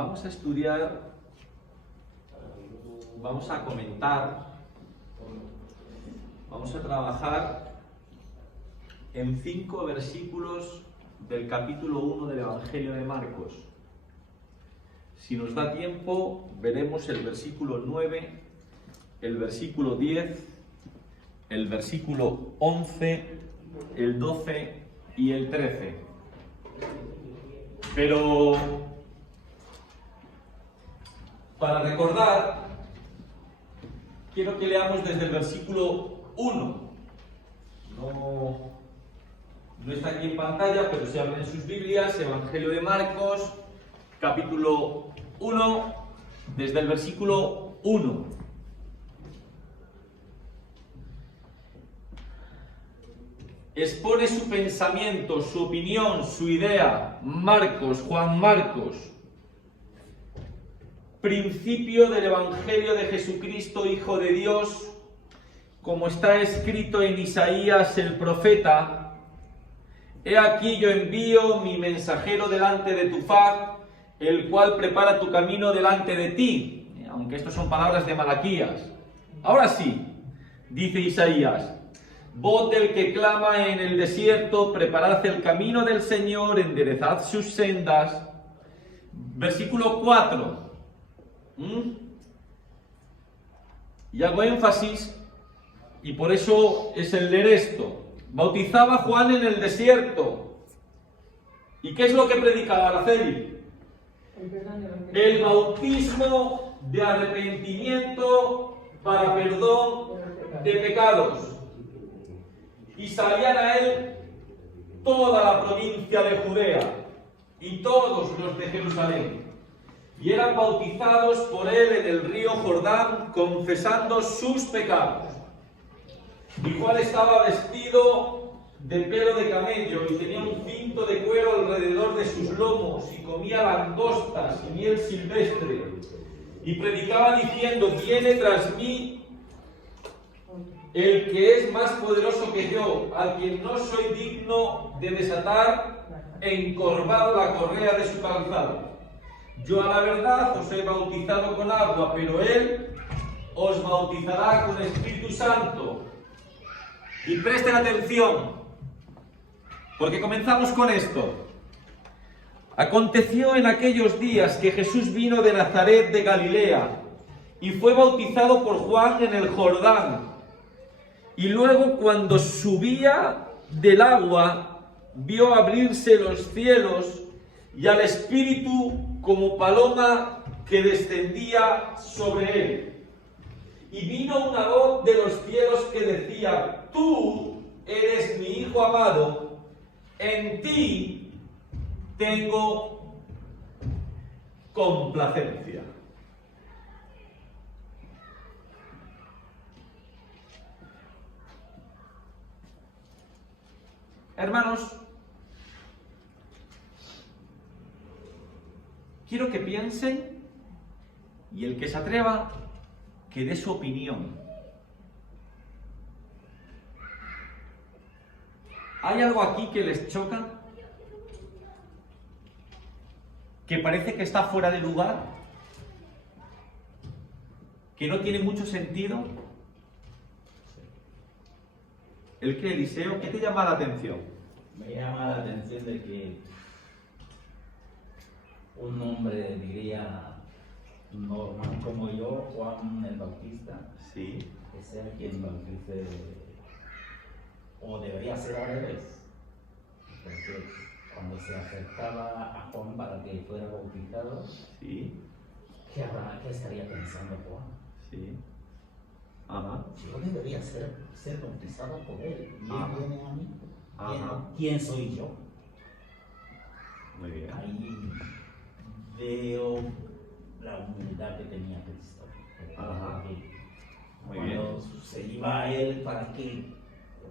vamos a estudiar, vamos a comentar, vamos a trabajar en 5 versículos del capítulo 1 del Evangelio de Marcos. Si nos da tiempo, veremos el versículo 9, el versículo 10, el versículo 11, el 12 y el 13. Pero para recordar, quiero que leamos desde el versículo 1. No está aquí en pantalla, pero se abren en sus Biblias, Evangelio de Marcos, capítulo 1, desde el versículo 1. Expone su pensamiento, su opinión, su idea, Juan Marcos, principio del Evangelio de Jesucristo, Hijo de Dios, como está escrito en Isaías el profeta: He aquí yo envío mi mensajero delante de tu faz, el cual prepara tu camino delante de ti. Aunque estas son palabras de Malaquías. Ahora sí, dice Isaías: voz del que clama en el desierto, preparad el camino del Señor, enderezad sus sendas. Versículo 4. Y hago énfasis, y por eso es el leer esto. Bautizaba Juan en el desierto. ¿Y qué es lo que predicaba Araceli? El bautismo de arrepentimiento para perdón de pecados. Y salían a él toda la provincia de Judea y todos los de Jerusalén, y eran bautizados por él en el río Jordán, confesando sus pecados. Y Juan estaba vestido de pelo de camello y tenía un cinto de cuero alrededor de sus lomos, y comía langostas y miel silvestre, y predicaba diciendo: viene tras mí el que es más poderoso que yo, al quien no soy digno de desatar encorvado la correa de su calzado. Yo a la verdad os he bautizado con agua, pero él os bautizará con Espíritu Santo. Y presten atención, porque comenzamos con esto. Aconteció en aquellos días que Jesús vino de Nazaret de Galilea y fue bautizado por Juan en el Jordán. Y luego, cuando subía del agua, vio abrirse los cielos y al Espíritu como paloma que descendía sobre él. Y vino una voz de los cielos que decía: tú eres mi Hijo amado, en ti tengo complacencia. Hermanos, quiero que piensen, y el que se atreva, que dé su opinión. ¿Hay algo aquí que les choca? ¿Que parece que está fuera de lugar? ¿Que no tiene mucho sentido? ¿El qué, Eliseo? ¿Qué te llama la atención? Me llama la atención de que un hombre, diría, normal como yo, Juan el Bautista, Sí. que sea quien bautice, o debería ser al revés, porque cuando se acercaba a Juan para que fuera bautizado, Sí. ¿qué estaría pensando Juan? Sí. Ajá. Yo debería ser bautizado por él, y Ajá. él viene a mí. Ajá. ¿Quién soy yo? Muy bien. Ahí veo la humildad que tenía Cristo. Ajá. Muy Cuando bien. se iba a él, ¿para qué?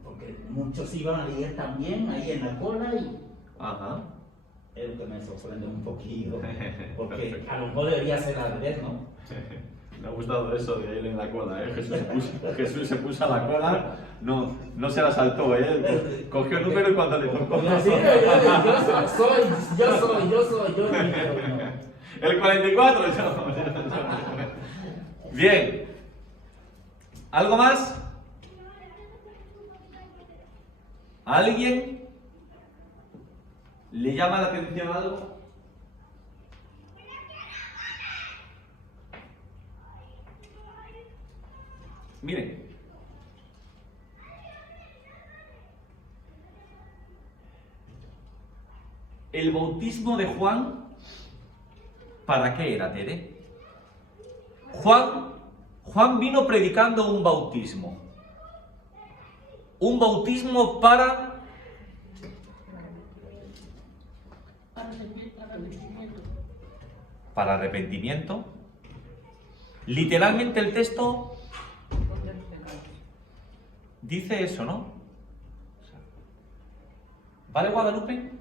Porque muchos iban a leer también ahí en la cola, y Ajá. es lo que me sorprende un poquito, porque Perfecto. a lo mejor debería ser al revés, ¿no? Me ha gustado eso de él en la cola, ¿eh? Jesús se puso a la cola, no se la saltó, ¿eh? Cogió el número y cuando le tocó. Yo soy, yo no. El 44. Bien. ¿Algo más? ¿Alguien le llama la atención algo? Miren. El bautismo de Juan, ¿para qué era, Tere? Juan vino predicando un bautismo. Un bautismo para arrepentimiento. Literalmente el texto dice eso, ¿no? ¿Vale, Guadalupe?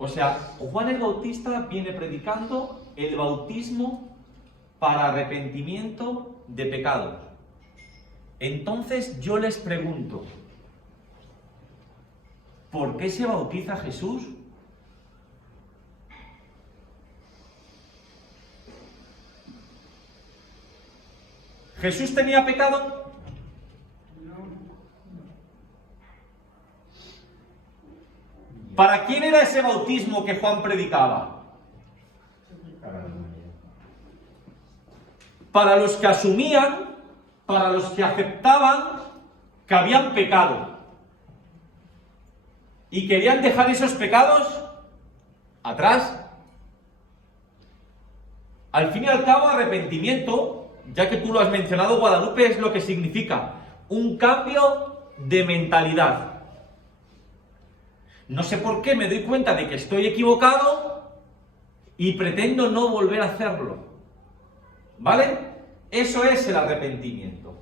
O sea, Juan el Bautista viene predicando el bautismo para arrepentimiento de pecados. Entonces yo les pregunto, ¿por qué se bautiza Jesús? ¿Jesús tenía pecado? ¿Para quién era ese bautismo que Juan predicaba? Para los que asumían, para los que aceptaban que habían pecado y querían dejar esos pecados atrás. Al fin y al cabo, arrepentimiento, ya que tú lo has mencionado, Guadalupe, es lo que significa un cambio de mentalidad. No sé por qué me doy cuenta de que estoy equivocado y pretendo no volver a hacerlo. ¿Vale? Eso es el arrepentimiento.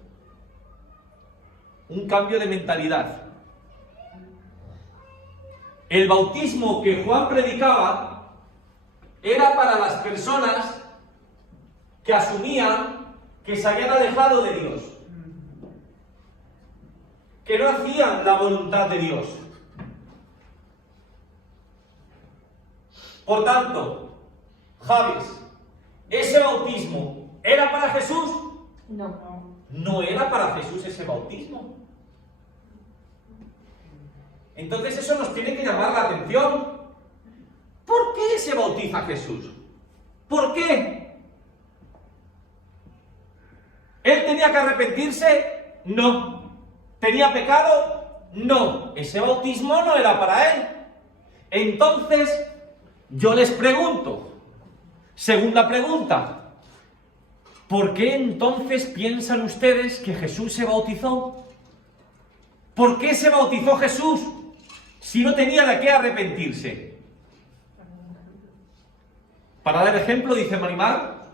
Un cambio de mentalidad. El bautismo que Juan predicaba era para las personas que asumían que se habían alejado de Dios, que no hacían la voluntad de Dios. Por tanto, Javes, ¿ese bautismo era para Jesús? No. No era para Jesús ese bautismo. Entonces eso nos tiene que llamar la atención. ¿Por qué se bautiza Jesús? ¿Por qué? ¿Él tenía que arrepentirse? No. ¿Tenía pecado? No. Ese bautismo no era para él. Entonces, yo les pregunto, segunda pregunta, ¿por qué entonces piensan ustedes que Jesús se bautizó? ¿Por qué se bautizó Jesús si no tenía de qué arrepentirse? Para dar ejemplo, dice Marimar,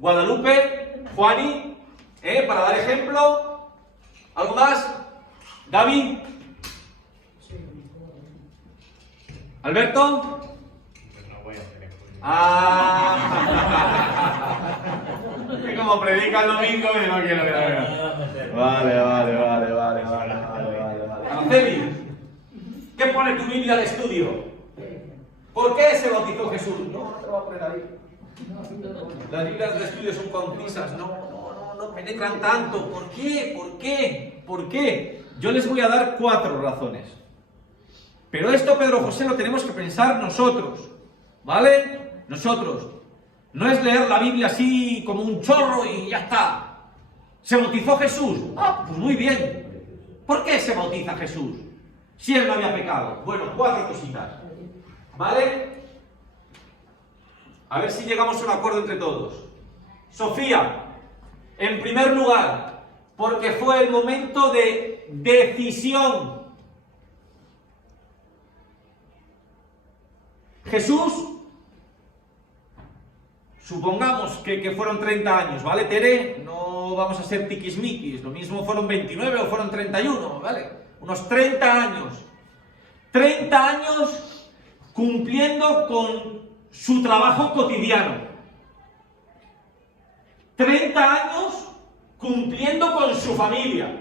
Guadalupe, Juani, para dar ejemplo, ¿algo más? David, Alberto. Que como predica el domingo y no quiero que la vea. Vale. Araceli, ¿qué pone tu Biblia de estudio? ¿Por qué se bautizó Jesús? No te lo voy a poner ahí. Las Biblias de estudio son concisas, no penetran tanto. ¿Por qué? Yo les voy a dar 4 razones. Pero esto, Pedro José, lo tenemos que pensar nosotros, ¿vale? Nosotros. No es leer la Biblia así como un chorro y ya está. ¿Se bautizó Jesús? Pues muy bien. ¿Por qué se bautiza Jesús? Si él no había pecado. Bueno, 4 cositas. ¿Vale? A ver si llegamos a un acuerdo entre todos. Sofía, en primer lugar, porque fue el momento de decisión. Jesús, supongamos que fueron 30 años, ¿vale, Tere? No vamos a ser tiquismiquis, lo mismo fueron 29 o fueron 31, ¿vale? Unos 30 años. 30 años cumpliendo con su trabajo cotidiano. 30 años cumpliendo con su familia.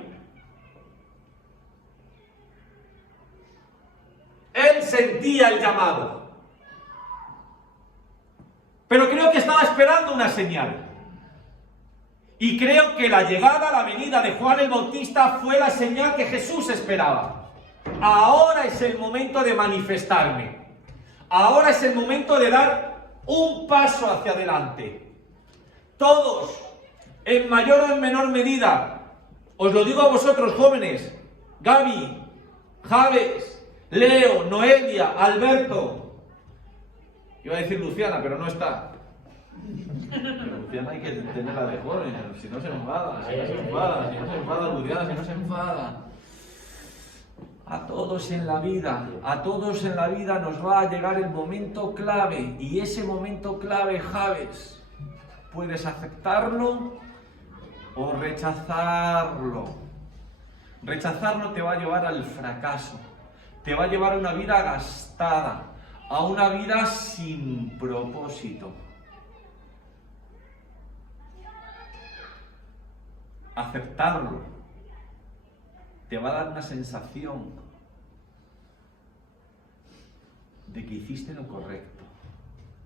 Él sentía el llamado. Pero una señal. Y creo que la llegada, la venida de Juan el Bautista fue la señal que Jesús esperaba. Ahora es el momento de manifestarme. Ahora es el momento de dar un paso hacia adelante. Todos, en mayor o en menor medida, os lo digo a vosotros jóvenes, Gaby, Javes, Leo, Noelia, Alberto. Iba a decir Luciana, pero no está. Pero Luciana hay que tenerla de joven, si no se enfada, si no se enfada, Luciana, si no se enfada. A todos en la vida nos va a llegar el momento clave, y ese momento clave, Javes, puedes aceptarlo o rechazarlo. Rechazarlo te va a llevar al fracaso, te va a llevar a una vida gastada, a una vida sin propósito. Aceptarlo te va a dar una sensación de que hiciste lo correcto,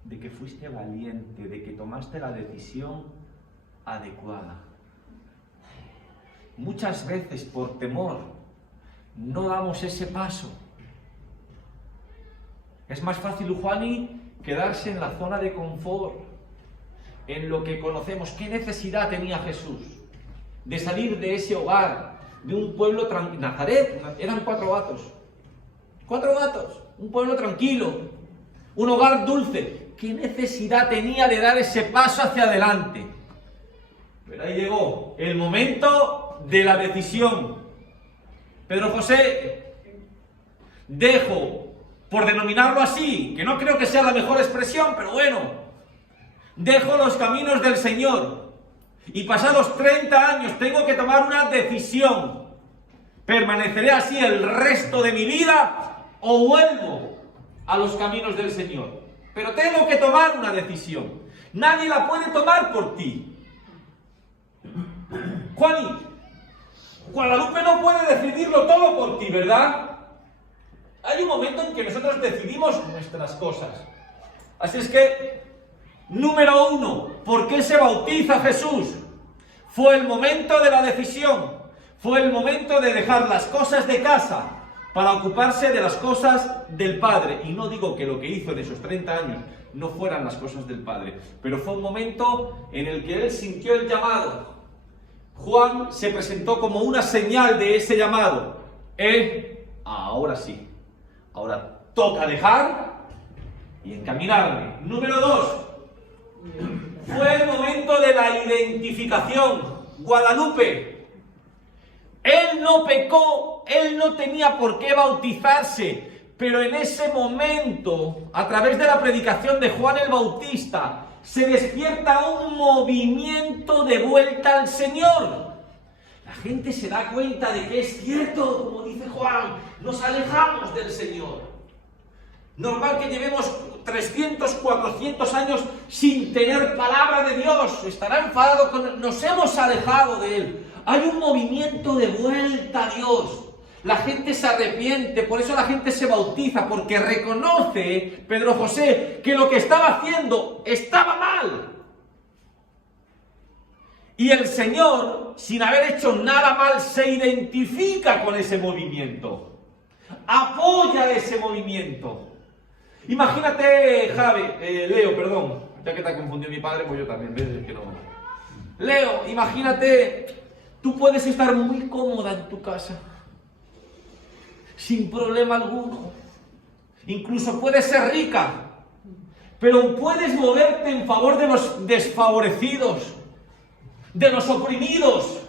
de que fuiste valiente, de que tomaste la decisión adecuada. Muchas veces por temor no damos ese paso. Es más fácil, Juani, quedarse en la zona de confort, en lo que conocemos. ¿Qué necesidad tenía Jesús de salir de ese hogar, de un pueblo tranquilo? Nazaret, eran 4 gatos. 4 gatos, un pueblo tranquilo, un hogar dulce. ¿Qué necesidad tenía de dar ese paso hacia adelante? Pero ahí llegó el momento de la decisión. Pedro José, dejo, por denominarlo así, que no creo que sea la mejor expresión, pero bueno, dejo los caminos del Señor y pasados 30 años tengo que tomar una decisión. ¿Permaneceré así el resto de mi vida o vuelvo a los caminos del Señor? Pero tengo que tomar una decisión. Nadie la puede tomar por ti. Juani, Guadalupe no puede decidirlo todo por ti, ¿verdad? Hay un momento en que nosotros decidimos nuestras cosas. Así es que, número 1, ¿por qué se bautiza Jesús? Fue el momento de la decisión. Fue el momento de dejar las cosas de casa para ocuparse de las cosas del Padre. Y no digo que lo que hizo en esos 30 años no fueran las cosas del Padre, pero fue un momento en el que él sintió el llamado. Juan se presentó como una señal de ese llamado. Ahora sí, ahora toca dejar y encaminarme. Número 2, fue el momento de la identificación. Guadalupe, él no pecó, él no tenía por qué bautizarse, pero en ese momento, a través de la predicación de Juan el Bautista, se despierta un movimiento de vuelta al Señor. La gente se da cuenta de que es cierto, como dice Juan, nos alejamos del Señor. Normal que llevemos 300, 400 años sin tener palabra de Dios. Estará enfadado con él. Nos hemos alejado de Él. Hay un movimiento de vuelta a Dios. La gente se arrepiente, por eso la gente se bautiza, porque reconoce, Pedro José, que lo que estaba haciendo estaba mal. Y el Señor, sin haber hecho nada mal, se identifica con ese movimiento. Apoya ese movimiento. Imagínate, Leo, perdón, ya que te ha confundido mi padre, pues yo también, ¿ves? Que no. Leo, imagínate, tú puedes estar muy cómoda en tu casa, sin problema alguno. Incluso puedes ser rica, pero puedes moverte en favor de los desfavorecidos, de los oprimidos,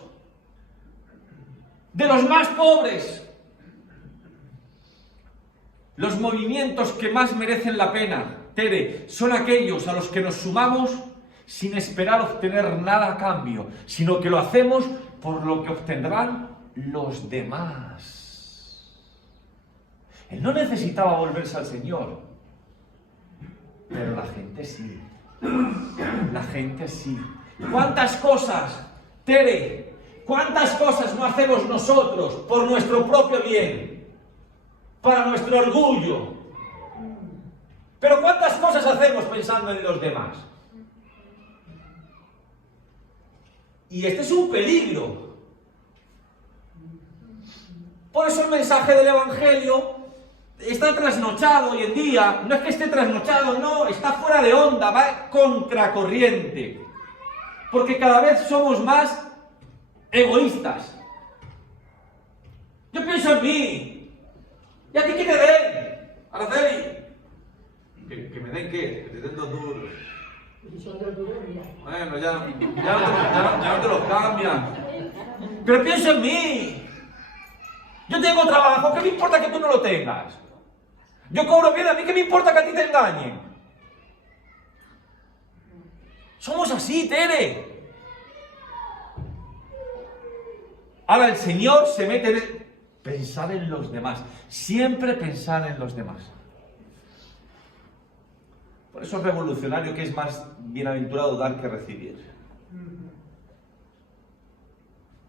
de los más pobres. Los movimientos que más merecen la pena, Tere, son aquellos a los que nos sumamos sin esperar obtener nada a cambio, sino que lo hacemos por lo que obtendrán los demás. Él no necesitaba volverse al Señor, pero la gente sí. La gente sí. ¿Cuántas cosas, Tere, cuántas cosas no hacemos nosotros por nuestro propio bien, para nuestro orgullo? Pero ¿cuántas cosas hacemos pensando en los demás? Y este es un peligro. Por eso el mensaje del Evangelio está trasnochado hoy en día. No es que esté trasnochado, no, está fuera de onda, va contracorriente. Porque cada vez somos más egoístas. Yo pienso en mí. ¿Y a ti qué te den? Araceli. ¿Que me den qué? Que te den 2 duros. Bueno, ya no te los cambian. Pero pienso en mí. Yo tengo trabajo, ¿qué me importa que tú no lo tengas? Yo cobro bien, ¿a mí qué me importa que a ti te engañen? Somos así, Tere. Ahora el Señor se mete en pensar en los demás. Siempre pensar en los demás. Por eso es revolucionario que es más bienaventurado dar que recibir.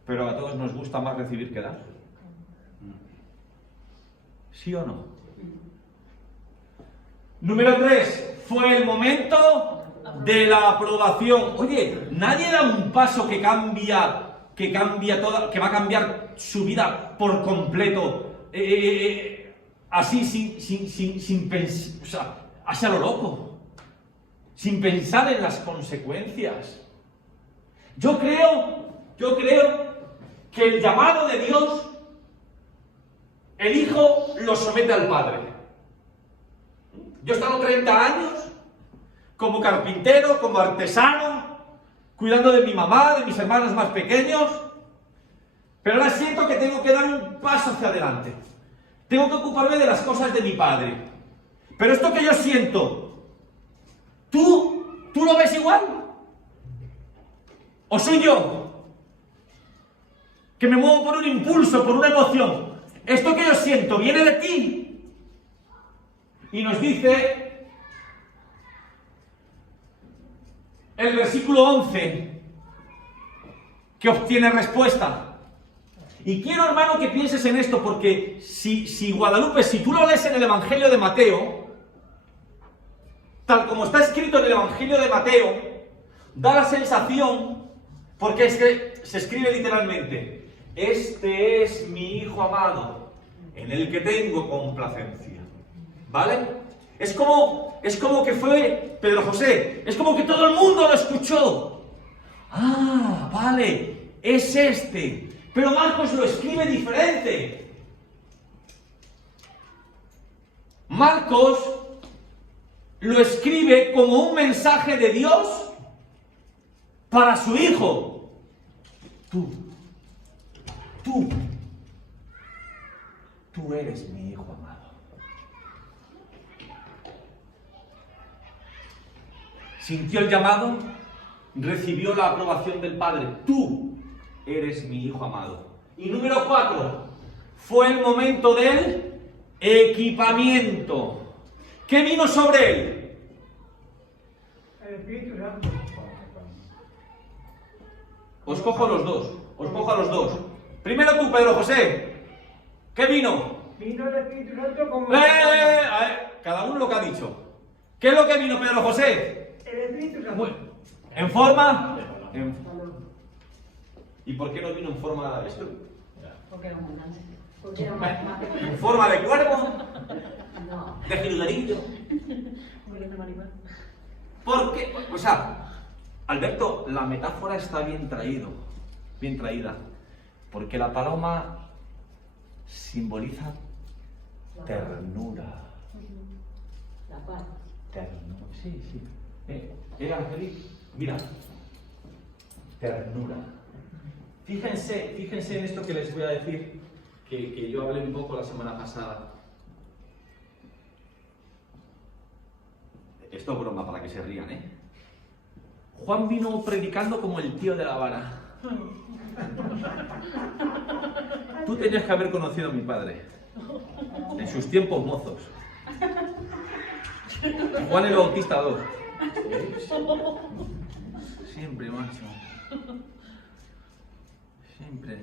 Pero a todos nos gusta más recibir que dar. ¿Sí o no? Número 3. Fue el momento de la aprobación. Oye, nadie da un paso que cambia toda, que va a cambiar su vida por completo, así sin pensar, o sea, hacia lo loco, sin pensar en las consecuencias. Yo creo que el llamado de Dios, el Hijo lo somete al Padre. Yo he estado 30 años como carpintero, como artesano, cuidando de mi mamá, de mis hermanos más pequeños, pero ahora siento que tengo que dar un paso hacia adelante. Tengo que ocuparme de las cosas de mi padre. Pero esto que yo siento, ¿tú lo ves igual? ¿O soy yo? Que me muevo por un impulso, por una emoción. Esto que yo siento viene de ti. Y nos dice el versículo 11 que obtiene respuesta. Y quiero, hermano, que pienses en esto, porque si Guadalupe, si tú lo lees en el Evangelio de Mateo, tal como está escrito en el Evangelio de Mateo, da la sensación, porque es que se escribe literalmente: este es mi Hijo amado, en el que tengo complacencia. ¿Vale? Es como que fue Pedro José, es como que todo el mundo lo escuchó. Ah, vale, es este. Pero Marcos lo escribe diferente. Marcos lo escribe como un mensaje de Dios para su Hijo. Tú eres mi Hijo amado. Sintió el llamado, recibió la aprobación del Padre. Tú eres mi Hijo amado. Y número 4, fue el momento del equipamiento. ¿Qué vino sobre él? El Espíritu Santo. Os cojo a los dos. Primero tú, Pedro José. ¿Qué vino? Vino el Espíritu Santo como... A ver, cada uno lo que ha dicho. ¿Qué es lo que vino, Pedro José? El Espíritu Santo. Bueno, ¿en forma? ¿Y por qué no vino en forma de avestruz? Porque era abundante. Porque era más ¿En forma de cuervo? No. ¿De jilguerillo? Porque era marihuana. ¿Por qué? O sea, Alberto, la metáfora está bien traída. Porque la paloma simboliza ternura. La paz. Ternura. Sí. Era feliz. Mira. Ternura. Fíjense en esto que les voy a decir, que yo hablé un poco la semana pasada. Esto es broma para que se rían, ¿eh? Juan vino predicando como el tío de la vara. Tú tenías que haber conocido a mi padre en sus tiempos mozos. Juan el Bautista 2. Siempre, macho. Siempre.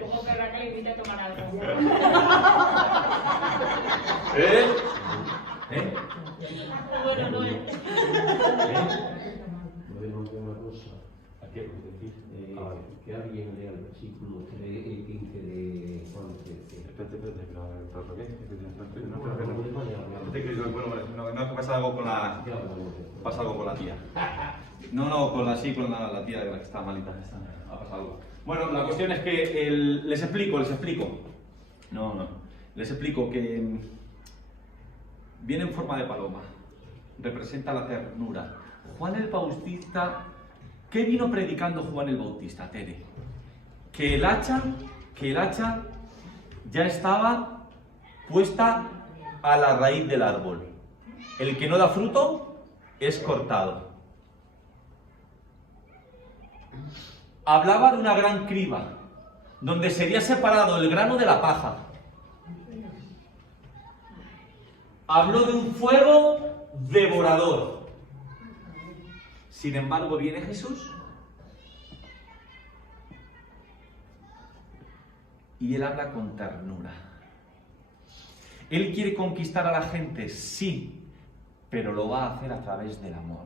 Como querrá que le invite a tomar algo. Lo digo que una cosa, ¿Qué decir? Que alguien lea el versículo 15 de Juan 13. Espérate, pero ¿por qué? Bueno, no, que pasa algo con la... Pasa algo con la tía. No, con la tía de la que está malita. Ha pasado algo. Bueno, la cuestión es que les explico. Les explico que viene en forma de paloma. Representa la ternura. Juan el Bautista, ¿qué vino predicando Juan el Bautista, Tere? Que el hacha ya estaba puesta a la raíz del árbol. El que no da fruto es cortado. Hablaba de una gran criba, donde sería separado el grano de la paja. Habló de un fuego devorador. Sin embargo, viene Jesús y Él habla con ternura. Él quiere conquistar a la gente, sí, pero lo va a hacer a través del amor.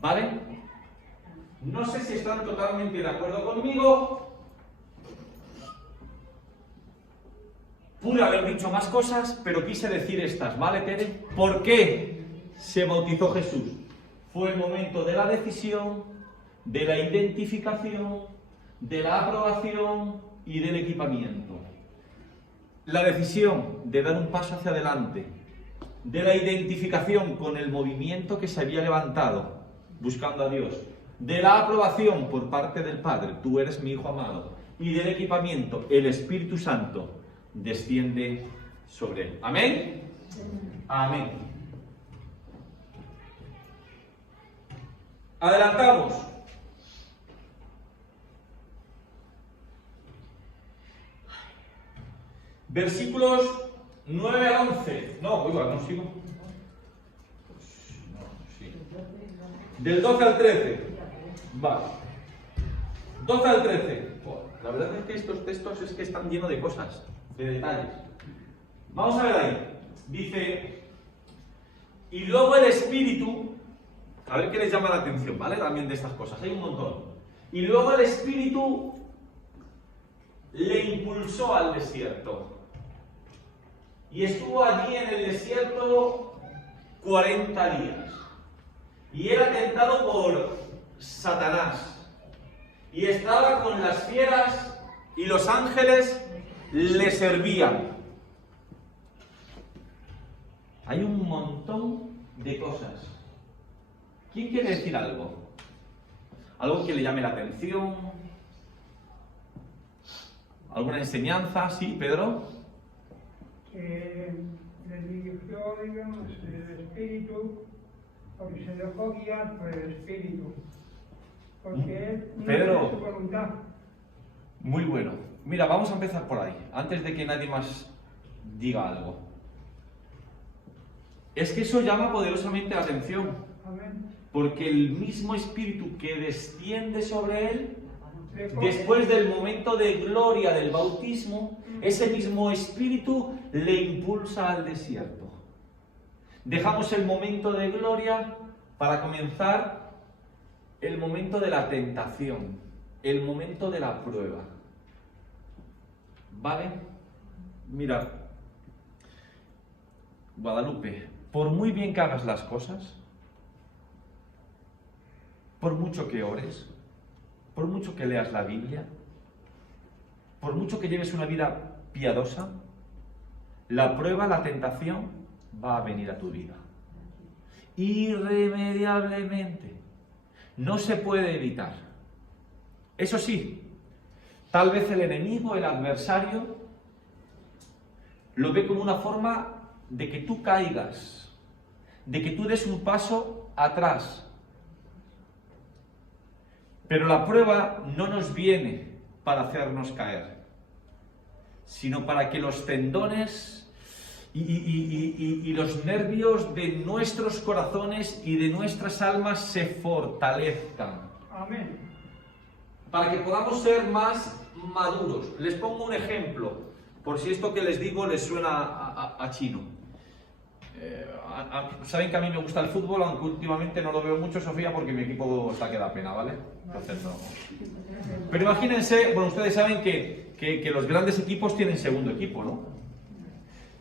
¿Vale? No sé si están totalmente de acuerdo conmigo. Pude haber dicho más cosas, pero quise decir estas, ¿vale, Tere? ¿Por qué se bautizó Jesús? Fue el momento de la decisión, de la identificación, de la aprobación y del equipamiento. La decisión de dar un paso hacia adelante, de la identificación con el movimiento que se había levantado buscando a Dios, de la aprobación por parte del Padre, tú eres mi Hijo amado, y del equipamiento, el Espíritu Santo desciende sobre él. ¿Amén? Amén. Adelantamos. Versículos 9 al 11. No, no sigo. Sí. Del 12 al 13. Vale. 12 al 13. La verdad es que estos textos es que están llenos de cosas, de detalles. Vamos a ver ahí. Dice, y luego el Espíritu, a ver qué les llama la atención, ¿vale? También de estas cosas, hay un montón. Y luego el Espíritu le impulsó al desierto. Y estuvo allí en el desierto 40 días. Y era tentado por Satanás. Y estaba con las fieras y los ángeles le servían. Hay un montón de cosas. ¿Quién quiere decir algo? ¿Algo que le llame la atención? ¿Alguna enseñanza? ¿Sí, Pedro? Que le dirigió, digamos, el espíritu, porque se dejó guiar por el espíritu. Porque él no Pedro. tiene su voluntad. Muy bueno. Mira, vamos a empezar por ahí, antes de que nadie más diga algo. Es que eso llama poderosamente la atención, Amén. porque el mismo espíritu que desciende sobre él, Le coge. después del momento de gloria del bautismo, ese mismo espíritu le impulsa al desierto. Dejamos el momento de gloria para comenzar el momento de la tentación, el momento de la prueba. ¿Vale? Mira, Guadalupe, por muy bien que hagas las cosas, por mucho que ores, por mucho que leas la Biblia, por mucho que lleves una vida piadosa, la prueba, la tentación va a venir a tu vida. Irremediablemente. No se puede evitar. Eso sí, tal vez el enemigo, el adversario, lo ve como una forma de que tú caigas, de que tú des un paso atrás. Pero la prueba no nos viene para hacernos caer, sino para que los tendones y los nervios de nuestros corazones y de nuestras almas se fortalezcan. Amén. Para que podamos ser más maduros. Les pongo un ejemplo, por si esto que les digo les suena a chino. Saben que a mí me gusta el fútbol, aunque últimamente no lo veo mucho, Sofía, porque mi equipo está que da pena, ¿vale? Entonces no. Pero imagínense, bueno, ustedes saben que los grandes equipos tienen segundo equipo, ¿no?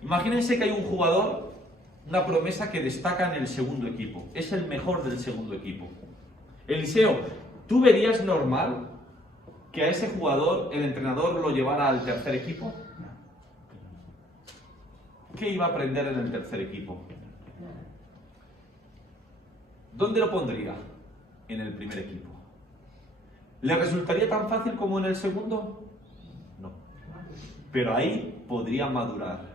Imagínense que hay un jugador, una promesa que destaca en el segundo equipo. Es el mejor del segundo equipo. Eliseo, ¿tú verías normal que a ese jugador el entrenador lo llevara al tercer equipo? ¿Qué iba a aprender en el tercer equipo? ¿Dónde lo pondría? En el primer equipo. ¿Le resultaría tan fácil como en el segundo? No. Pero ahí podría madurar,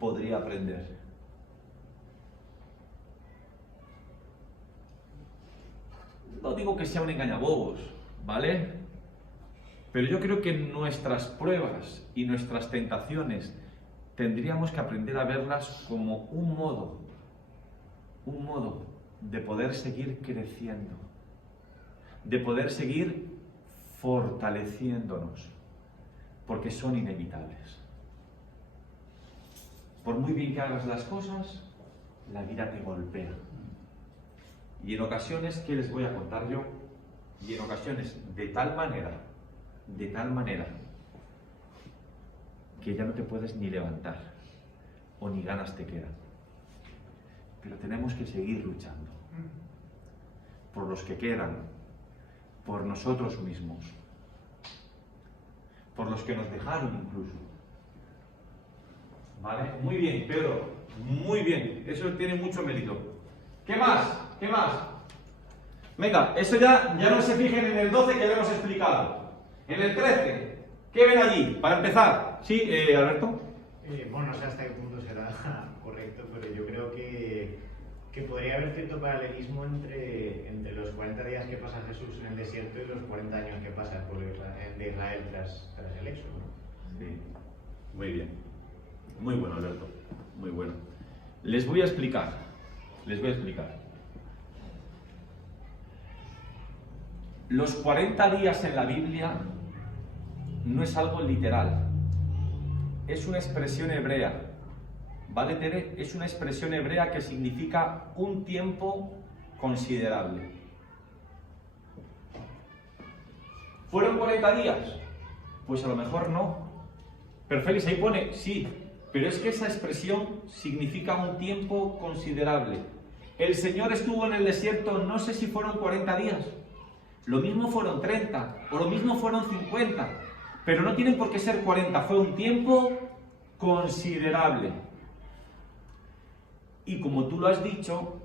podría aprender. No digo que sea un engañabobos, ¿vale? Pero yo creo que nuestras pruebas y nuestras tentaciones tendríamos que aprender a verlas como un modo de poder seguir creciendo, de poder seguir fortaleciéndonos, porque son inevitables. Por muy bien que hagas las cosas, la vida te golpea. Y en ocasiones, ¿qué les voy a contar yo? Y en ocasiones, de tal manera, que ya no te puedes ni levantar, o ni ganas te quedan. Pero tenemos que seguir luchando. Por los que quedan, por nosotros mismos, por los que nos dejaron incluso. ¿Vale? Muy bien, Pedro, muy bien, eso tiene mucho mérito. ¿Qué más? ¿Qué más? Venga, eso ya no se fijen en el 12 que ya hemos explicado. En el 13, ¿qué ven allí? Para empezar, ¿sí, Alberto? Bueno, no sé hasta qué punto será correcto, pero yo creo que podría haber cierto paralelismo entre los 40 días que pasa Jesús en el desierto y los 40 años que pasa el pueblo de Israel tras el éxodo, ¿no? Sí, muy bien. Muy bueno, Alberto, muy bueno. Les voy a explicar. Los 40 días en la Biblia no es algo literal. Es una expresión hebrea. ¿Vale, Tere? Es una expresión hebrea que significa un tiempo considerable. ¿Fueron 40 días? Pues a lo mejor no. Pero Félix, ahí pone, sí, pero es que esa expresión significa un tiempo considerable. El Señor estuvo en el desierto, no sé si fueron 40 días, lo mismo fueron 30, o lo mismo fueron 50, pero no tienen por qué ser 40, fue un tiempo considerable. Y como tú lo has dicho,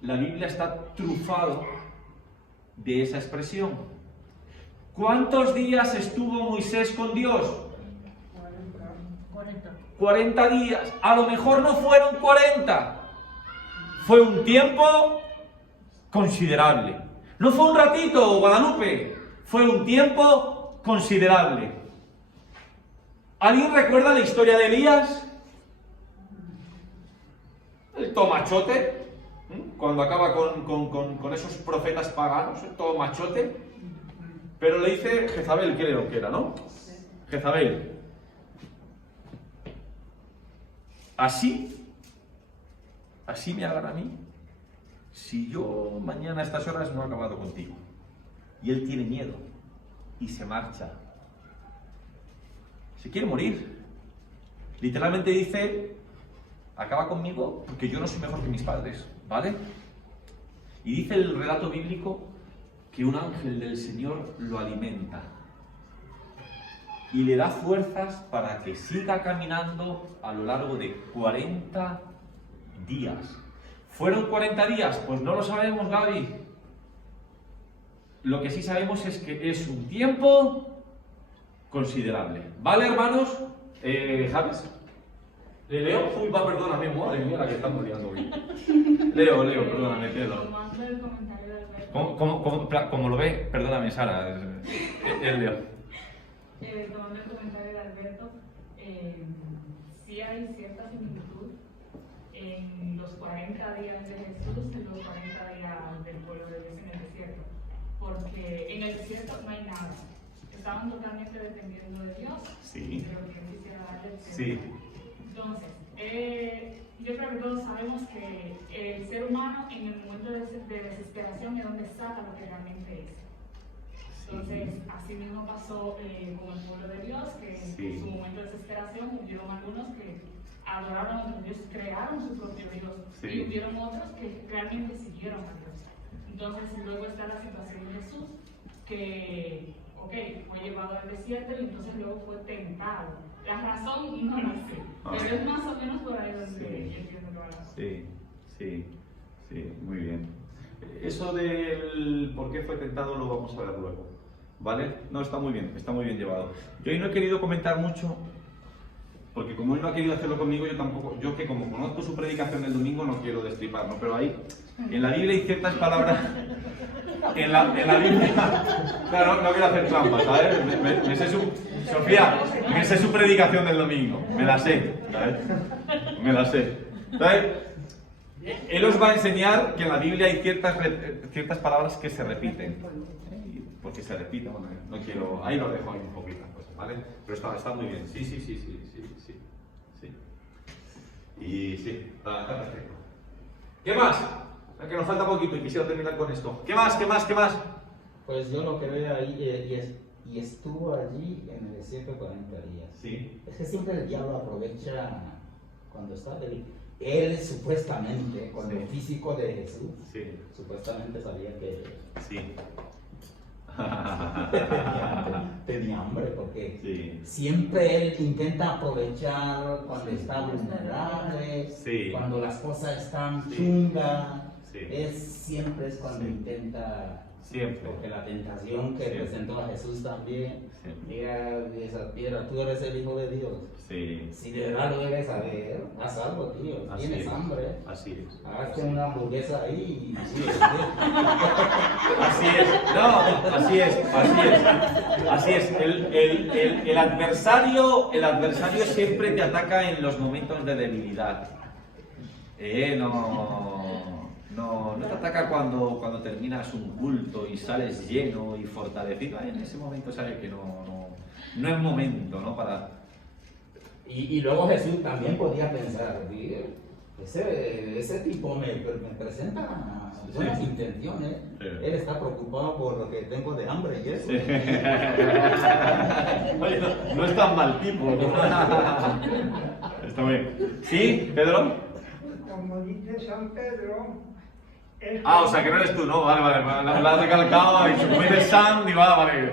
la Biblia está trufado de esa expresión. ¿Cuántos días estuvo Moisés con Dios? 40 días. A lo mejor no fueron 40. Fue un tiempo considerable. No fue un ratito, Guadalupe. Fue un tiempo considerable. ¿Alguien recuerda la historia de Elías? El tomachote. Cuando acaba con esos profetas paganos, el tomachote. Pero le dice Jezabel, creo que era, ¿no? Jezabel. Así me hagan a mí, si yo mañana a estas horas no he acabado contigo. Y él tiene miedo y se marcha. Se quiere morir. Literalmente dice, acaba conmigo porque yo no soy mejor que mis padres, ¿vale? Y dice el relato bíblico que un ángel del Señor lo alimenta y le da fuerzas para que siga caminando a lo largo de 40 días. ¿Fueron 40 días? Pues no lo sabemos, Gaby. Lo que sí sabemos es que es un tiempo considerable. ¿Vale, hermanos? ¿Javes? ¿Leo? Uy, va, perdóname, madre mía, la que estamos liando hoy. Leo, perdóname, Pedro. Tomando el comentario de Alberto. ¿Cómo lo ve? Perdóname, Sara. Leo. Tomando el comentario de Alberto, sí hay cierta similitud en los 40 días de Jesús y los 40 días del pueblo de Dios en el desierto. Porque en el desierto no hay nada. Estaban totalmente dependiendo de Dios. Sí. Pero que quisiera darle el Sí. Entonces, Yo creo que todos sabemos que el ser humano en el momento de desesperación es donde saca lo que realmente es. Entonces, así mismo pasó con el pueblo de Dios, que en su momento de desesperación hubieron algunos que adoraron a otros dioses, crearon su propio Dios, y hubieron otros que realmente siguieron a Dios. Entonces, luego está la situación de Jesús, que, fue llevado al desierto y entonces luego fue tentado. La razón no la sé, pero es más o menos por ahí donde yo entiendo que va la razón. Sí, muy bien. Eso del por qué fue tentado lo vamos a ver luego, ¿vale? No, está muy bien llevado. Yo hoy no he querido comentar mucho, porque como él no ha querido hacerlo conmigo, yo que como conozco su predicación del domingo no quiero destripar, ¿no? Pero ahí, en la Biblia hay ciertas palabras, en la Biblia, claro, no quiero hacer trampas, ¿sabes? Me sé Sofía, me sé su predicación del domingo, me la sé, ¿sabes? Me la sé. ¿Sabes? Él os va a enseñar que en la Biblia hay ciertas palabras que se repiten. Porque se repiten, bueno, no quiero. Ahí lo dejo ahí un poquito, ¿vale? Pero está muy bien. Sí. Y sí, está perfecto. ¿Qué más? Que nos falta poquito y quisiera terminar con esto. ¿Qué más? Pues yo lo que veo ahí y estuvo allí en el desierto 40 días. Sí. Es que siempre el diablo aprovecha cuando está él supuestamente, con el físico de Jesús, supuestamente sabía que tenía hambre, porque siempre él intenta aprovechar cuando está vulnerable, cuando las cosas están chungas, siempre es cuando intenta. Porque la tentación que presentó a Jesús también, mira esa piedra, tú eres el Hijo de Dios. Si de verdad lo debes saber, haz algo, tío. Tienes hambre. Así es. Hazte una hamburguesa ahí y Así es. El adversario siempre te ataca en los momentos de debilidad. No te ataca cuando terminas un culto y sales lleno y fortalecido. En ese momento sabe que no es momento, ¿no? Y luego Jesús también podía pensar, ese tipo me presenta buenas intenciones, él está preocupado por lo que tengo de hambre y eso. Oye, no es tan mal tipo, ¿no? Está bien. ¿Sí, Pedro? Como dice San Pedro, o sea que no eres tú, ¿no? Vale, la has recalcado y como dices San, digo, vale.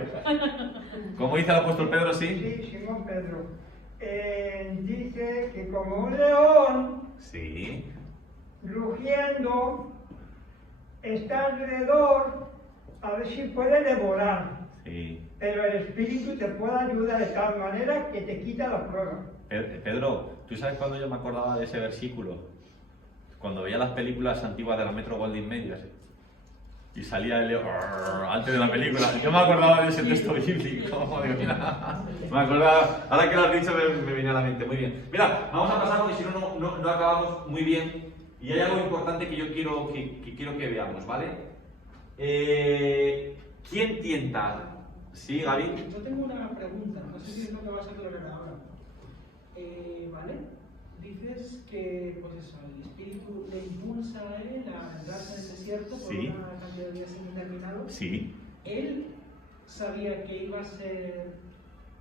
Como dice el apóstol Pedro, ¿sí? Sí, Simón Pedro. Dice que como un león, rugiendo, está alrededor a ver si puede devorar. Pero el Espíritu te puede ayudar de tal manera que te quita la prueba. Pedro, ¿tú sabes cuándo yo me acordaba de ese versículo? Cuando veía las películas antiguas de la Metro Goldwyn Mayer y salía el león antes de la película, yo me acordaba de ese texto bíblico. Me acordaba, ahora que lo has dicho me viene a la mente. Muy bien. Mira, vamos a pasar porque si no acabamos muy bien. Y hay algo importante que yo quiero que veamos, ¿vale? ¿Quién tienta? ¿Sí, Gaby? Yo tengo una pregunta, no sé si es lo que vas a aclarar ahora. ¿Vale? Dices que, pues eso, el espíritu le impulsa a él a entrarse en el desierto por una cantidad de días indeterminados. Él sabía que iba a ser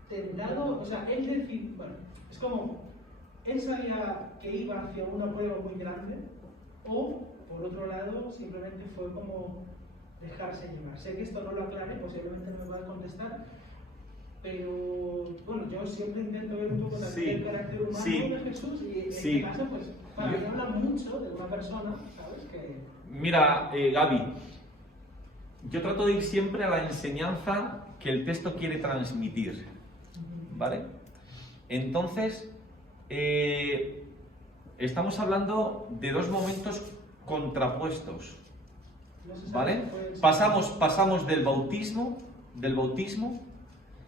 tentado, o sea, él decía, bueno, es como, él sabía que iba hacia una prueba muy grande, o, por otro lado, simplemente fue como dejarse llevar. Sé que esto no lo aclare, posiblemente no me va a contestar, pero bueno, yo siempre intento ver un poco también el carácter humano de Jesús y en este caso, pues, para mí habla mucho de una persona, ¿sabes? Que... Mira, Gaby, yo trato de ir siempre a la enseñanza que el texto quiere transmitir, ¿vale? Entonces, estamos hablando de dos momentos contrapuestos, ¿vale? Pasamos del bautismo,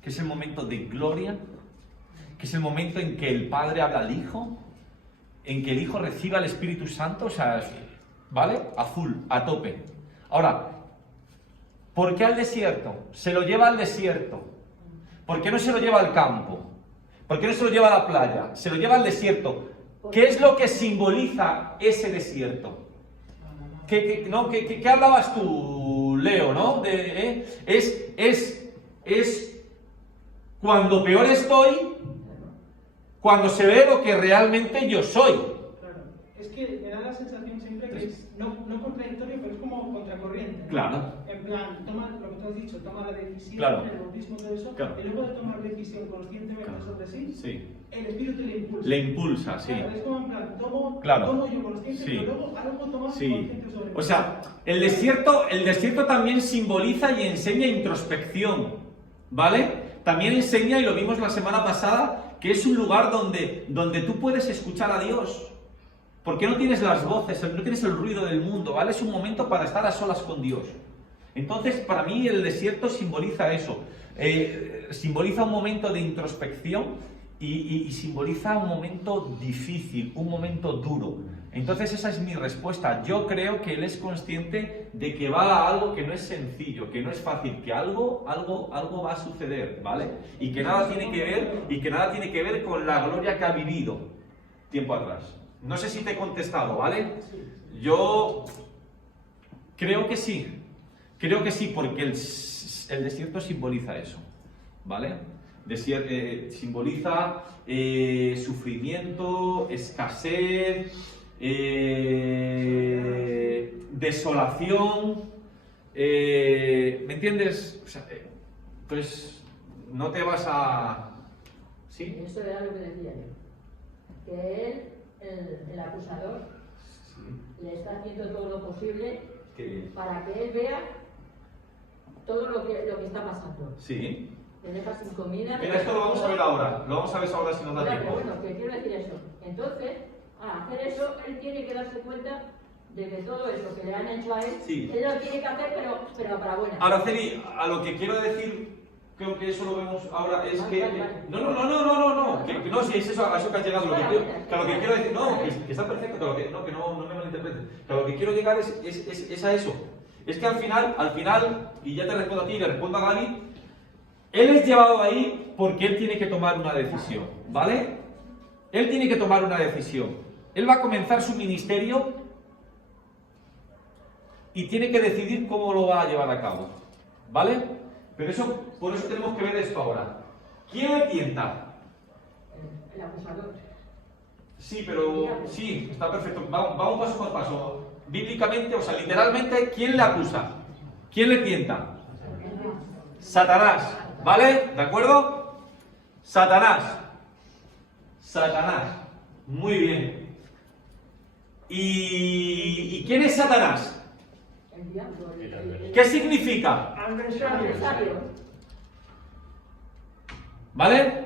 que es el momento de gloria, que es el momento en que el Padre habla al Hijo, en que el Hijo reciba el Espíritu Santo, o sea, ¿vale? A full, a tope. Ahora, ¿por qué al desierto? Se lo lleva al desierto. ¿Por qué no se lo lleva al campo? ¿Por qué no se lo lleva a la playa? Se lo lleva al desierto. ¿Qué es lo que simboliza ese desierto? ¿Qué hablabas tú, Leo, no? Es cuando peor estoy, cuando se ve lo que realmente yo soy. Claro, es que me da la sensación siempre que es no contradictorio, pero es como contracorriente. Claro. En plan, toma lo que tú has dicho, toma la decisión, Claro. el bautismo, todo eso, Claro. y luego de tomar decisión conscientemente Claro. sobre sí, Sí. el espíritu le impulsa. Le impulsa, sí. Claro, es como en plan, Claro. tomo yo consciente, Sí. pero luego algo tomar Sí. consciente sobre mí. O sea, el desierto también simboliza y enseña introspección, ¿vale? También enseña, y lo vimos la semana pasada, que es un lugar donde tú puedes escuchar a Dios. Porque no tienes las voces, no tienes el ruido del mundo, ¿vale? Es un momento para estar a solas con Dios. Entonces, para mí el desierto simboliza eso. Simboliza un momento de introspección y simboliza un momento difícil, un momento duro. Entonces esa es mi respuesta. Yo creo que él es consciente de que va a algo que no es sencillo, que no es fácil, que algo va a suceder, ¿vale? Y que nada tiene que ver con la gloria que ha vivido tiempo atrás. No sé si te he contestado, ¿vale? Yo creo que sí. Creo que sí, porque el desierto simboliza eso, ¿vale? Simboliza sufrimiento, escasez, desolación, ¿me entiendes? O sea, pues no te vas a... ¿Sí? Eso era lo que decía yo, que él, el acusador, le está haciendo todo lo posible para que él vea todo lo que está pasando. Sí. Le deja sin comida. Mira, esto lo vamos a ver ahora. Lo vamos a ver ahora si nos da Claro, tiempo. bueno, que quiero decir eso. Entonces, al hacer eso, él tiene que darse cuenta de que todo eso que le han hecho a él, Sí. él lo tiene que hacer, pero para buena. Ahora, Celi, a lo que quiero decir, creo que eso lo vemos ahora, es que... Vale. No, si es eso, a eso que has llegado. Lo que quiero decir, no, que está perfecto, que no me malinterpretes. Que a lo que quiero llegar es a eso. Es que al final, y ya te respondo a ti y le respondo a Gaby, él es llevado ahí porque él tiene que tomar una decisión, ¿vale? Él tiene que tomar una decisión. Él va a comenzar su ministerio y tiene que decidir cómo lo va a llevar a cabo, ¿vale? Pero por eso tenemos que ver esto ahora. ¿Quién le tienta? El acusador. Sí, pero sí, está perfecto. Vamos paso por paso. Bíblicamente, o sea, literalmente, ¿quién le acusa? ¿Quién le tienta? Satanás, ¿vale? ¿De acuerdo? Satanás. Muy bien. ¿Y quién es Satanás? El diablo. ¿Qué significa? Adversario. ¿Vale?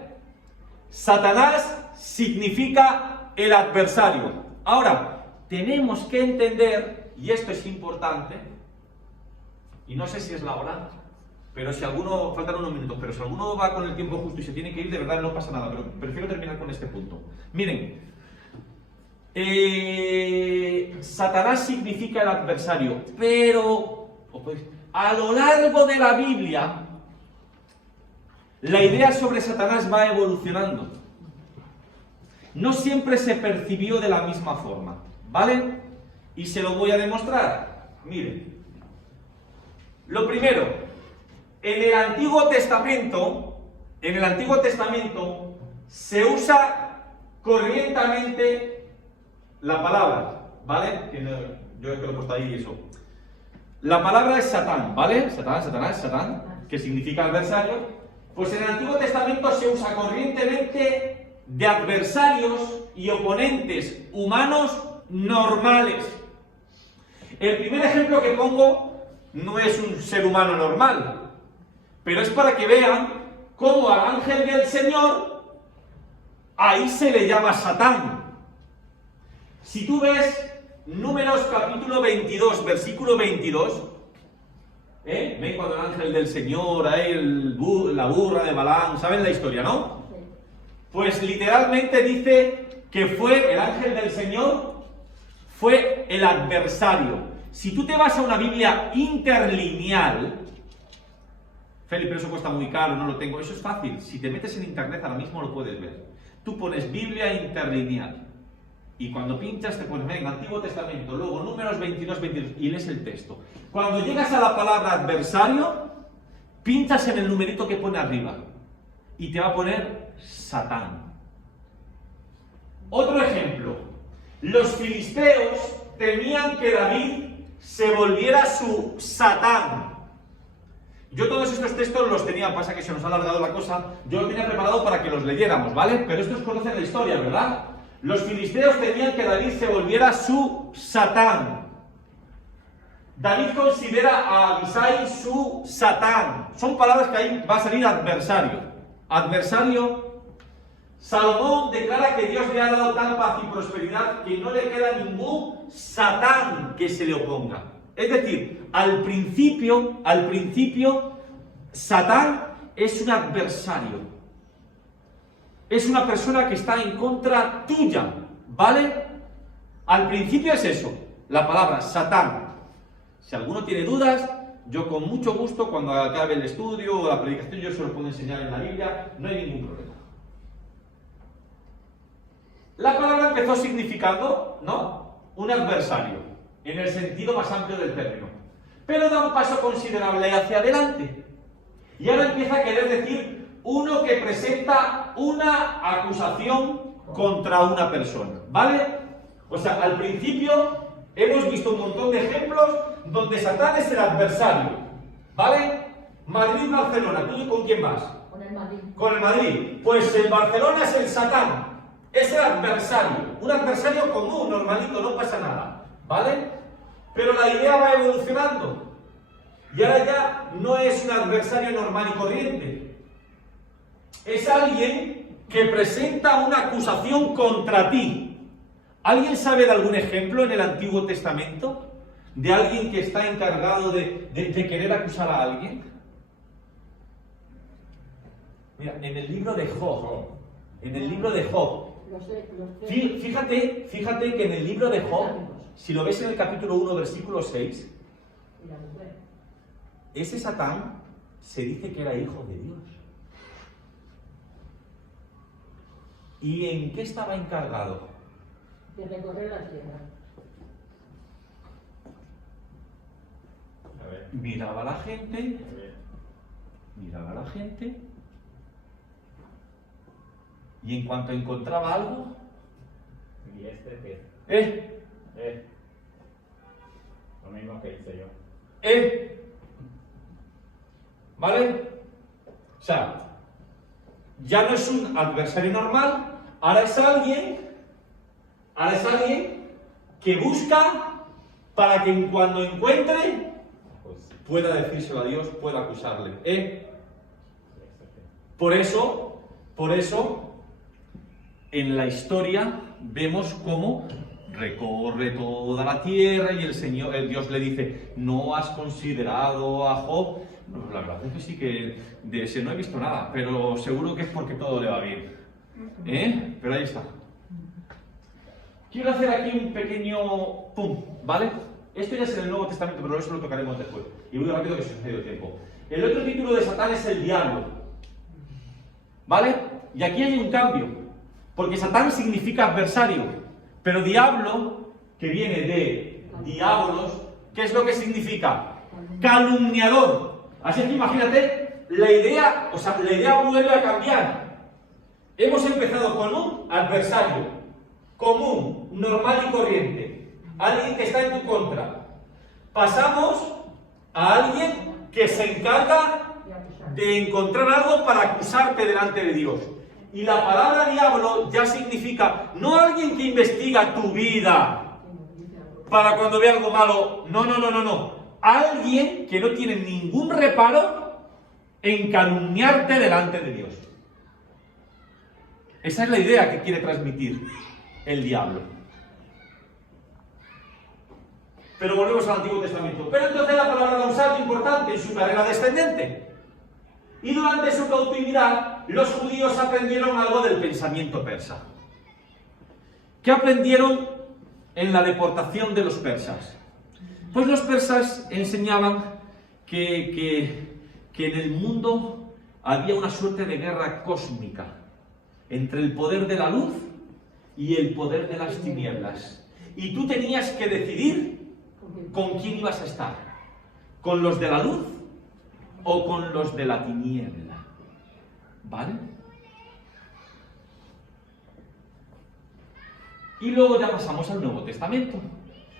Satanás significa el adversario. Ahora, tenemos que entender, y esto es importante, y no sé si es la hora, pero si alguno, faltan unos minutos, pero si alguno va con el tiempo justo y se tiene que ir, de verdad no pasa nada, pero prefiero terminar con este punto. Miren, Satanás significa el adversario, pero a lo largo de la Biblia, la idea sobre Satanás va evolucionando. No siempre se percibió de la misma forma, ¿vale? Y se lo voy a demostrar. Miren, lo primero, en el Antiguo Testamento se usa corrientemente la palabra, ¿vale? Yo es que lo he puesto ahí eso. La palabra es Satán, ¿vale? Satán, que significa adversario. Pues en el Antiguo Testamento se usa corrientemente de adversarios y oponentes humanos normales. El primer ejemplo que pongo no es un ser humano normal, pero es para que vean cómo al ángel del Señor ahí se le llama Satán. Si tú ves Números capítulo 22, versículo 22, ¿ven cuando el ángel del Señor, la burra de Balaam, ¿saben la historia, no? Pues literalmente dice que fue el ángel del Señor, fue el adversario. Si tú te vas a una Biblia interlineal, Felipe, eso cuesta muy caro, no lo tengo, eso es fácil. Si te metes en internet ahora mismo lo puedes ver. Tú pones Biblia interlineal Y cuando pinchas te pones, venga, Antiguo Testamento, luego Números 22, 22, y lees el texto. Cuando llegas a la palabra adversario, pinchas en el numerito que pone arriba. Y te va a poner Satán. Otro ejemplo. Los filisteos temían que David se volviera su Satán. Yo todos estos textos los tenía, pasa que se nos ha alargado la cosa, yo los tenía preparado para que los leyéramos, ¿vale? Pero estos conocen la historia, ¿verdad? Los filisteos temían que David se volviera su Satán. David considera a Abisai su Satán. Son palabras que ahí va a salir adversario. Adversario. Salomón declara que Dios le ha dado tal paz y prosperidad que no le queda ningún Satán que se le oponga. Es decir, al principio, Satán es un adversario. Es una persona que está en contra tuya, ¿vale? Al principio es eso, la palabra Satán. Si alguno tiene dudas, yo con mucho gusto, cuando acabe el estudio o la predicación, yo se lo puedo enseñar en la Biblia, no hay ningún problema. La palabra empezó significando, ¿no?, un adversario, en el sentido más amplio del término. Pero da un paso considerable hacia adelante. Y ahora empieza a querer decir uno que presenta una acusación contra una persona, ¿vale? O sea, al principio hemos visto un montón de ejemplos donde Satán es el adversario, ¿vale? Madrid-Barcelona, ¿tú con quién vas? Con el Madrid. Con el Madrid. Pues el Barcelona es el Satán. Es el adversario, un adversario común, normalito, no pasa nada, ¿vale? Pero la idea va evolucionando. Y ahora ya no es un adversario normal y corriente. Es alguien que presenta una acusación contra ti. ¿Alguien sabe de algún ejemplo en el Antiguo Testamento? ¿De alguien que está encargado de querer acusar a alguien? Mira, en el libro de Job. Fíjate que en el libro de Job, si lo ves en el capítulo 1, versículo 6, ese Satán se dice que era hijo de Dios. ¿Y en qué estaba encargado? De recorrer la tierra. Miraba a la gente, y en cuanto encontraba algo, ¿y este qué? Lo mismo que hice yo. ¿Vale? O sea, ya no es un adversario normal, ahora es alguien que busca para que cuando encuentre pueda decírselo a Dios, pueda acusarle. Por eso, en la historia vemos cómo recorre toda la tierra y Dios le dice, ¿no has considerado a Job? No, la verdad es que sí, que de ese no he visto nada, pero seguro que es porque todo le va bien. Pero ahí está. Quiero hacer aquí un pequeño pum, ¿vale? Esto ya es en el Nuevo Testamento, pero eso lo tocaremos después. Y muy rápido que se nos ha ido el tiempo. El otro título de Satán es el diablo. ¿Vale? Y aquí hay un cambio. Porque Satán significa adversario. Pero diablo, que viene de diabolos, ¿qué es lo que significa? Calumniador. Así que imagínate, la idea vuelve a cambiar. Hemos empezado con un adversario común, normal y corriente. Alguien que está en tu contra. Pasamos a alguien que se encarga de encontrar algo para acusarte delante de Dios. Y la palabra diablo ya significa no alguien que investiga tu vida para cuando ve algo malo. No. Alguien que no tiene ningún reparo en calumniarte delante de Dios. Esa es la idea que quiere transmitir el diablo. Pero volvemos al Antiguo Testamento. Pero entonces la palabra da un salto importante en su carrera descendente. Y durante su cautividad, los judíos aprendieron algo del pensamiento persa. ¿Qué aprendieron en la deportación de los persas? Pues los persas enseñaban que en el mundo había una suerte de guerra cósmica entre el poder de la luz y el poder de las tinieblas. Y tú tenías que decidir con quién ibas a estar. ¿Con los de la luz o con los de la tiniebla? ¿Vale? Y luego ya pasamos al Nuevo Testamento.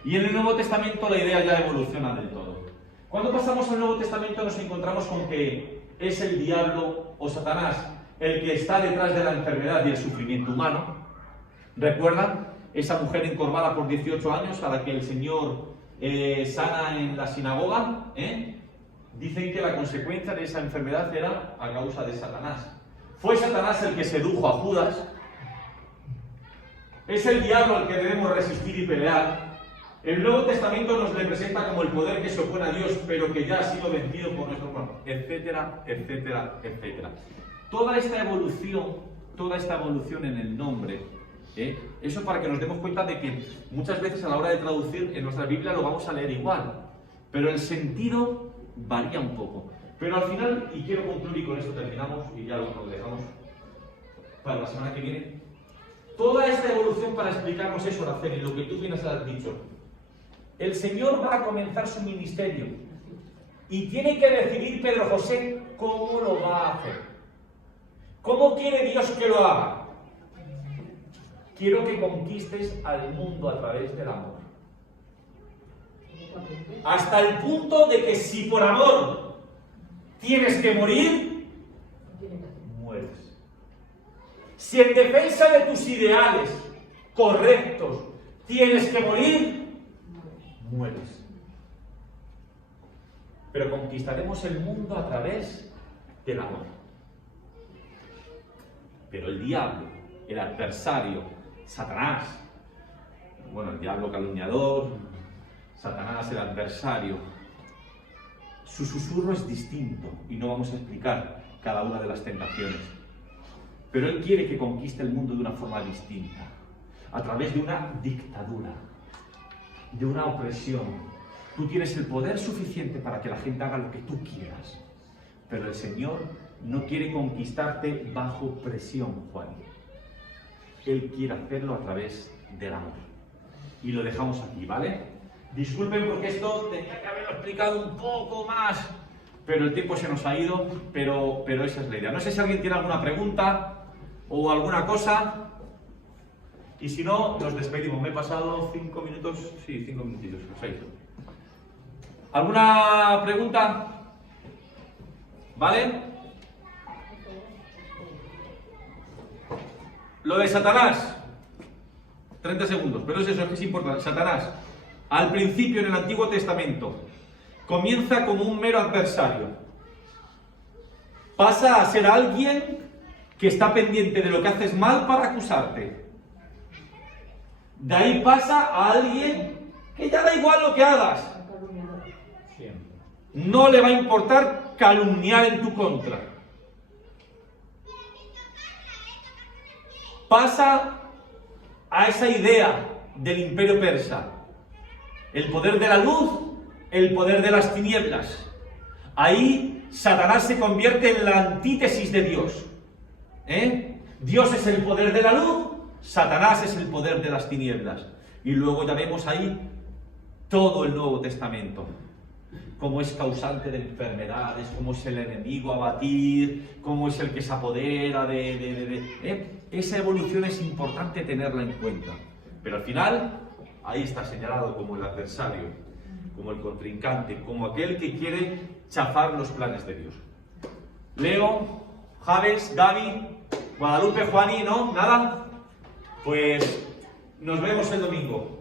Y en el Nuevo Testamento la idea ya evoluciona del todo. Cuando pasamos al Nuevo Testamento nos encontramos con que es el diablo o Satanás el que está detrás de la enfermedad y el sufrimiento humano. ¿Recuerdan? Esa mujer encorvada por 18 años a la que el Señor sana en la sinagoga. Dicen que la consecuencia de esa enfermedad era a causa de Satanás. Fue Satanás el que sedujo a Judas. Es el diablo al que debemos resistir y pelear. El Nuevo Testamento nos representa como el poder que se opone a Dios, pero que ya ha sido vencido por nuestro hermano, etcétera, etcétera, etcétera. Toda esta evolución en el nombre, eso para que nos demos cuenta de que muchas veces a la hora de traducir en nuestra Biblia lo vamos a leer igual, pero el sentido varía un poco. Pero al final, y quiero concluir y con esto terminamos y ya lo dejamos para la semana que viene, toda esta evolución para explicarnos eso, Araceli, lo que tú bien has dicho. El Señor va a comenzar su ministerio y tiene que decidir Pedro José cómo lo va a hacer. ¿Cómo quiere Dios que lo haga? Quiero que conquistes al mundo a través del amor. Hasta el punto de que si por amor tienes que morir, mueres. Si en defensa de tus ideales correctos tienes que morir, mueres. Pero conquistaremos el mundo a través del amor. Pero el diablo, el adversario, Satanás, bueno, el diablo calumniador, Satanás el adversario, su susurro es distinto y no vamos a explicar cada una de las tentaciones. Pero él quiere que conquiste el mundo de una forma distinta, a través de una dictadura, de una opresión. Tú tienes el poder suficiente para que la gente haga lo que tú quieras, pero el Señor no quiere conquistarte bajo presión, Juan. Él quiere hacerlo a través del amor. Y lo dejamos aquí, ¿vale? Disculpen porque esto tenía que haberlo explicado un poco más, pero el tiempo se nos ha ido, pero esa es la idea. No sé si alguien tiene alguna pregunta o alguna cosa, y si no, nos despedimos. Me he pasado 5 minutos, sí, 5 minutitos, 6. ¿Alguna pregunta? ¿Vale? Lo de Satanás, 30 segundos, pero es eso, es que es importante. Satanás, al principio en el Antiguo Testamento, comienza como un mero adversario. Pasa a ser alguien que está pendiente de lo que haces mal para acusarte. De ahí pasa a alguien que ya da igual lo que hagas. No le va a importar calumniar en tu contra. Pasa a esa idea del imperio persa. El poder de la luz, el poder de las tinieblas. Ahí Satanás se convierte en la antítesis de Dios. Dios es el poder de la luz, Satanás es el poder de las tinieblas. Y luego ya vemos ahí todo el Nuevo Testamento. Cómo es causante de enfermedades, cómo es el enemigo a batir, cómo es el que se apodera Esa evolución es importante tenerla en cuenta. Pero al final, ahí está señalado como el adversario, como el contrincante, como aquel que quiere chafar los planes de Dios. Leo, Javes, Gaby, Guadalupe, Juani, ¿no? ¿Nada? Pues nos vemos el domingo.